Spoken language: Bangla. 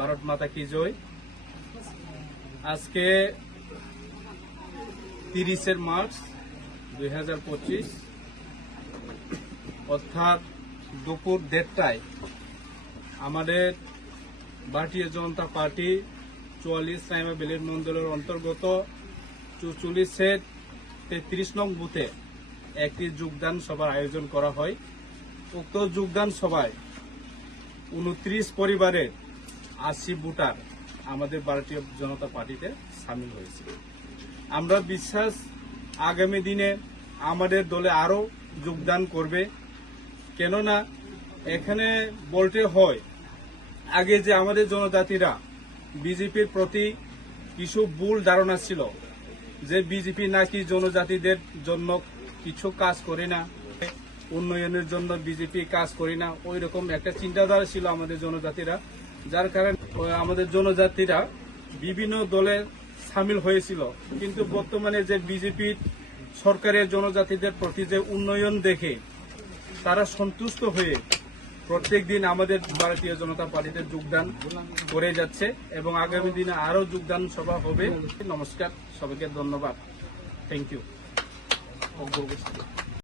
ভারত মাতা কি জয়? আজকে তিরিশের মার্চ দুই হাজার পঁচিশ, অর্থাৎ দুপুর দেড়টায় আমাদের ভারতীয় জনতা পার্টি চুয়াল্লিশ সাইমা বেলির মন্ডলের অন্তর্গত চুচল্লিশের তেত্রিশ নং বুথে একটি যোগদান সভার আয়োজন করা হয়। উক্ত যোগদান সভায় উনত্রিশ পরিবারের আশি ভোটার আমাদের ভারতীয় জনতা পার্টিতে সামিল হয়েছে আমরা বিশ্বাস আগামী দিনে আমাদের দলে আরও যোগদান করবে। কেননা এখানে বলতে হয়, আগে যে আমাদের জনজাতিরা বিজেপির প্রতি কিছু ভুল ধারণা ছিল, যে বিজেপি নাকি জনজাতিদের জন্য কিছু কাজ করে না, উন্নয়নের জন্য বিজেপি কাজ করে না ওই রকম একটা চিন্তাধারা ছিল আমাদের জনজাতিরা। যার কারণে আমাদের জনজাতিরা বিভিন্ন দলে সামিল হয়েছিল। কিন্তু বর্তমানে যে বিজেপির সরকারের জনজাতিদের প্রতি যে উন্নয়ন দেখে তারা সন্তুষ্ট হয়ে প্রত্যেক দিন আমাদের ভারতীয় জনতা পার্টিতে যোগদান করে যাচ্ছে এবং আগামী দিনে আরও যোগদান সভা হবে। নমস্কার, সবাইকে ধন্যবাদ। Thank you